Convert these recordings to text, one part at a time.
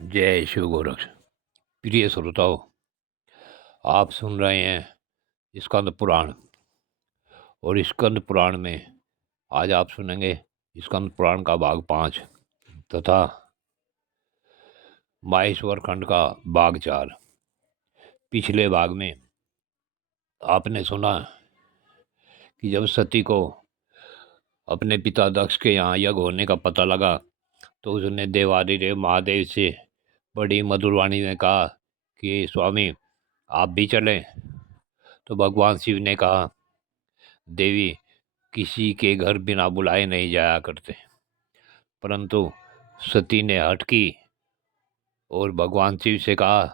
जय शिव गोरक्ष। प्रिय श्रोताओं, आप सुन रहे हैं स्कंद पुराण। और स्कंद पुराण में आज आप सुनेंगे स्कंद पुराण का भाग 5 तथा माहेश्वर खंड का भाग 4। पिछले भाग में आपने सुना कि जब सती को अपने पिता दक्ष के यहाँ यज्ञ होने का पता लगा तो उसने देवादिदेव महादेव से बड़ी मधुर वाणी में कहा कि स्वामी आप भी चलें। तो भगवान शिव ने कहा, देवी, किसी के घर बिना बुलाए नहीं जाया करते। परंतु सती ने हट की और भगवान शिव से कहा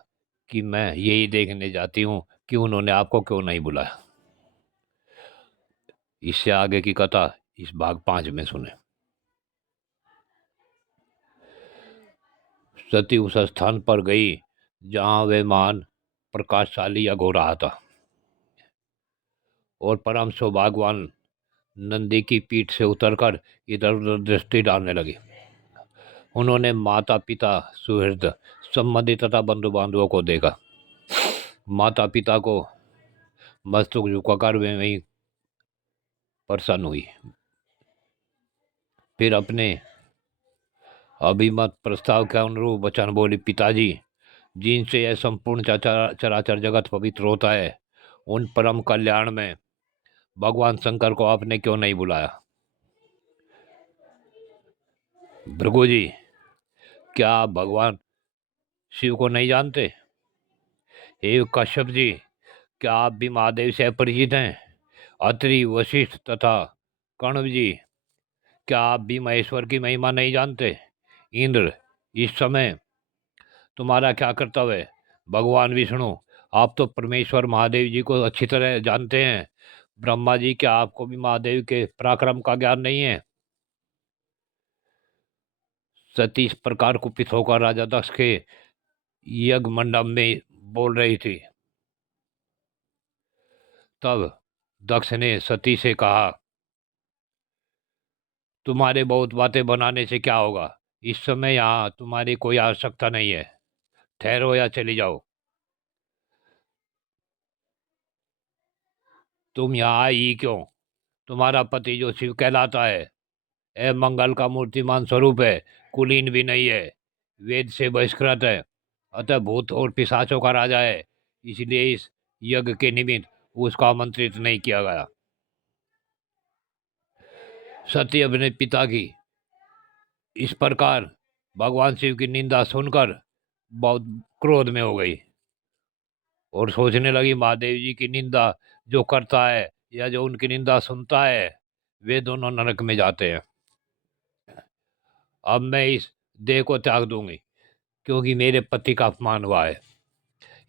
कि मैं यही देखने जाती हूँ कि उन्होंने आपको क्यों नहीं बुलाया। इससे आगे की कथा इस भाग 5 में सुने। सती उस स्थान पर गई जहाँ वे महान प्रकाशशाली यज्ञ हो रहा था और परम सौभाग्यवान नंदी की पीठ से उतरकर इधर उधर दृष्टि डालने लगी। उन्होंने माता पिता, सुहृद, संबंधी तथा बंधु बांधवों को देखा। माता पिता को मस्तक झुकाकर वे वहीं प्रसन्न हुई। फिर अपने अभिमत प्रस्ताव के अनुरूप वचन बोली, पिताजी, जिनसे यह संपूर्ण चराचर जगत पवित्र होता है, उन परम कल्याण में भगवान शंकर को आपने क्यों नहीं बुलाया? भृगु जी, क्या आप भगवान शिव को नहीं जानते? हे कश्यप जी, क्या आप भी महादेव से परिचित हैं? अत्रि, वशिष्ठ तथा कण्व जी, क्या आप भी महेश्वर की महिमा नहीं जानते? इंद्र, इस समय तुम्हारा क्या कर्तव्य है? भगवान विष्णु, आप तो परमेश्वर महादेव जी को अच्छी तरह जानते हैं। ब्रह्मा जी, क्या आपको भी महादेव के पराक्रम का ज्ञान नहीं है? सती इस प्रकार कुपित होकर राजा दक्ष के यज्ञ मंडप में बोल रही थी। तब दक्ष ने सती से कहा, तुम्हारे बहुत बातें बनाने से क्या होगा? इस समय यहाँ तुम्हारी कोई आवश्यकता नहीं है। ठहरो या चली जाओ। तुम यहाँ आई क्यों? तुम्हारा पति जो शिव कहलाता है, मंगल का मूर्तिमान स्वरूप है, कुलीन भी नहीं है, वेद से बहिष्कृत है, अतः भूत और पिशाचों का राजा है। इसलिए इस यज्ञ के निमित्त उसको आमंत्रित नहीं किया गया। सती अपने पिता की इस प्रकार भगवान शिव की निंदा सुनकर बहुत क्रोध में हो गई और सोचने लगी, महादेव जी की निंदा जो करता है या जो उनकी निंदा सुनता है, वे दोनों नरक में जाते हैं। अब मैं इस देह को त्याग दूंगी क्योंकि मेरे पति का अपमान हुआ है।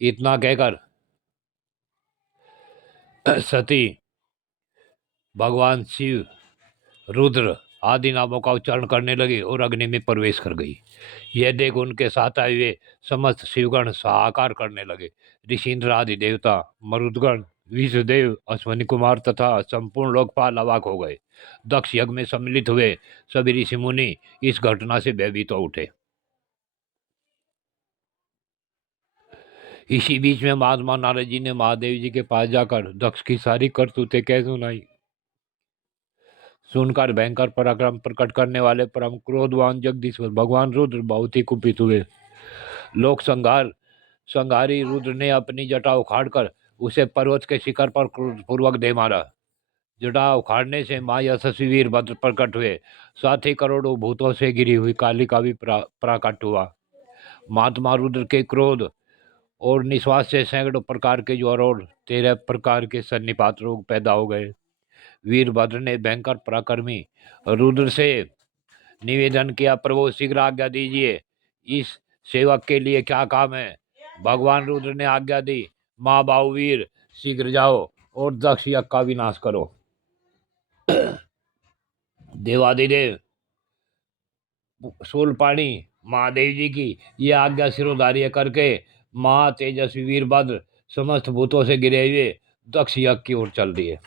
इतना कहकर सती भगवान शिव, रुद्र आदि नामों का उच्चारण करने लगी और अग्नि में प्रवेश कर गई। यह देख उनके साथ आए हुए समस्त शिवगण सहाकार करने लगे। ऋषिंद्र आदि देवता, मरुदगण, विष्णुदेव, अश्वनी कुमार तथा संपूर्ण लोकपाल अवाक हो गए। दक्ष यज्ञ में सम्मिलित हुए सभी ऋषि मुनि इस घटना से भयभीत हो उठे। इसी बीच में महात्मा नारद जी ने महादेव जी के पास जाकर दक्ष की सारी करतूतें कह सुनाई। सुनकर भयंकर पराक्रम प्रकट करने वाले परम क्रोधवान जगदीश्वर भगवान रुद्र बहुत ही कुपित हुए। लोक संहारी रुद्र ने अपनी जटा उखाड़कर उसे पर्वत के शिखर पर क्रोधपूर्वक दे मारा। जटा उखाड़ने से मां यशस्वी वीरभद्र प्रकट हुए। साथ ही करोड़ों भूतों से गिरी हुई काली का भी प्राकट हुआ। महात्मा रुद्र के क्रोध और निश्वास से सैकड़ों प्रकार के ज्वर और 13 प्रकार के सन्निपात रोग पैदा हो गए। वीरभद्र ने भयंकर पराक्रमी रुद्र से निवेदन किया, प्रभु शीघ्र आज्ञा दीजिए, इस सेवक के लिए क्या काम है? भगवान रुद्र ने आज्ञा दी, माँ बाहुवीर, शीघ्र जाओ और दक्ष यज्ञ का विनाश करो। देवादिदेव शूलपाणी महादेव जी की यह आज्ञा सिरोधार्य करके महा तेजस्वी वीरभद्र समस्त भूतों से गिरे हुए दक्ष यज्ञ की ओर चल दिए।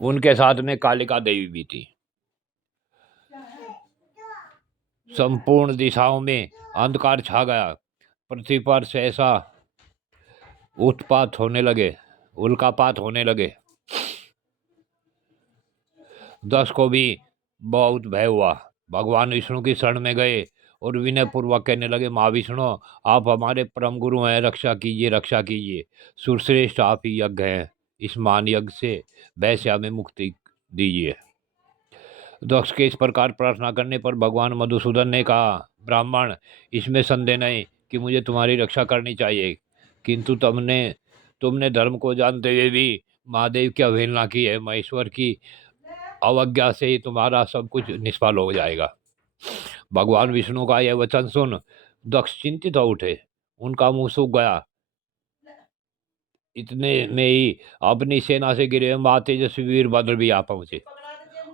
उनके साथ में कालिका देवी भी थी। संपूर्ण दिशाओं में अंधकार छा गया। पृथ्वी पर से ऐसा उत्पात होने लगे उल्कापात होने लगे। दक्ष को भी बहुत भय हुआ। भगवान विष्णु की शरण में गए और विनय पूर्वक कहने लगे, माँ विष्णु, आप हमारे परम गुरु हैं, रक्षा कीजिए, रक्षा कीजिए। सुरश्रेष्ठ आप ही यज्ञ हैं, इस मान यज्ञ से भय से हमें मुक्ति दीजिए। दक्ष के इस प्रकार प्रार्थना करने पर भगवान मधुसूदन ने कहा, ब्राह्मण, इसमें संदेह नहीं कि मुझे तुम्हारी रक्षा करनी चाहिए, किंतु तुमने धर्म को जानते हुए भी महादेव की अवहेलना की है। महेश्वर की अवज्ञा से ही तुम्हारा सब कुछ निष्फल हो जाएगा। भगवान विष्णु का यह वचन सुन दक्ष चिंतित हो उठे। उनका मुंह सूख गया। इतने में ही अपनी सेना से गिरे हुए महातेजस्वी वीरभद्र भी आ पहुंचे।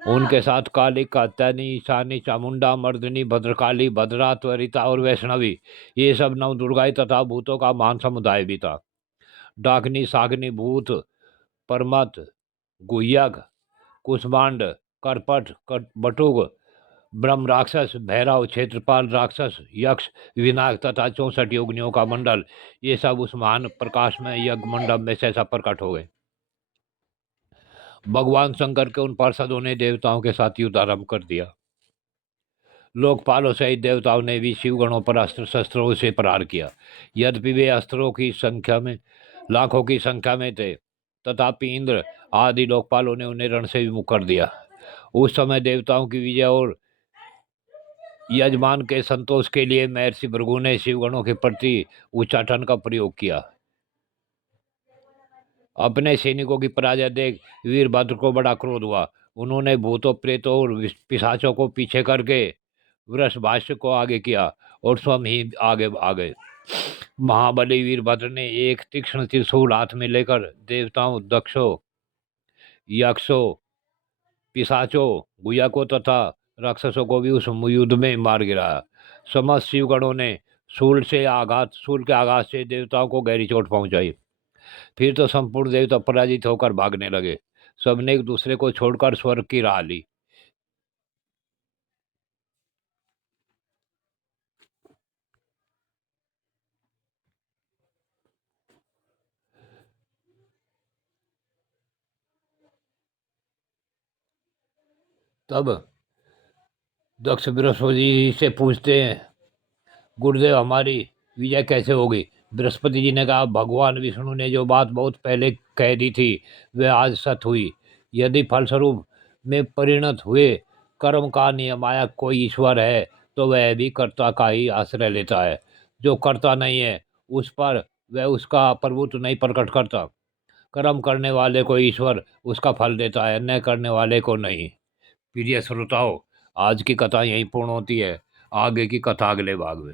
उनके साथ काली, कात्यायनी, ईशानी, चामुंडा, मर्दिनी, भद्रकाली, भद्रा, त्वरिता और वैष्णवी, ये सब नव दुर्गाएं तथा भूतों का महान समुदाय भी था। डाकनी, सागनी, भूत, परमत, गुह्यक, कुष्मांड, करपट, बटुक, ब्रह्म राक्षस, भैरव, क्षेत्रपाल राक्षस, यक्ष, विनायक तथा 64 योगिनियों का मंडल, ये सब उस महान प्रकाश में यज्ञ मंडप में सहसा प्रकट हो गए। भगवान शंकर के उन पार्षदों ने देवताओं के साथ युद्ध आरंभ कर दिया। लोकपालों सहित देवताओं ने भी शिवगणों पर अस्त्र शस्त्रों से प्रहार किया। यद्यपि वे अस्त्रों की संख्या में लाखों की संख्या में थे, तथापि इंद्र आदि लोकपालों ने उन्हें रण से विमुख कर दिया। उस समय देवताओं की विजय और यजमान के संतोष के लिए महर्षि भृगु ने शिवगणों के प्रति उच्चाटन का प्रयोग किया। अपने सैनिकों की पराजय देख वीरभद्र को बड़ा क्रोध हुआ। उन्होंने भूतों, प्रेतों और पिशाचों को पीछे करके वृषभाष्य को आगे किया और स्वयं ही आगे आ गए। महाबली वीरभद्र ने एक तीक्ष्ण त्रिशूल हाथ में लेकर देवताओं, दक्षों, यक्षों, पिशाचों, गुह्यकों तथा राक्षसों को भी उस युद्ध में मार गिराया। समस्त शिवगणों ने शूल के आघात से देवताओं को गहरी चोट पहुंचाई। फिर तो संपूर्ण देवता पराजित होकर भागने लगे। सबने एक दूसरे को छोड़कर स्वर्ग की राह ली। तब दक्ष बृहस्पति से पूछते हैं, गुरुदेव, हमारी विजय कैसे होगी? बृहस्पति जी ने कहा, भगवान विष्णु ने जो बात बहुत पहले कह दी थी वह आज सत्य हुई। यदि फलस्वरूप में परिणत हुए कर्म का नियमायक कोई ईश्वर है तो वह भी कर्ता का ही आश्रय लेता है। जो कर्ता नहीं है उस पर वह उसका प्रभुत्व नहीं प्रकट करता। कर्म करने वाले को ईश्वर उसका फल देता है, न करने वाले को नहीं। प्रिय श्रोताओं, आज की कथा यहीं पूर्ण होती है। आगे की कथा अगले भाग में।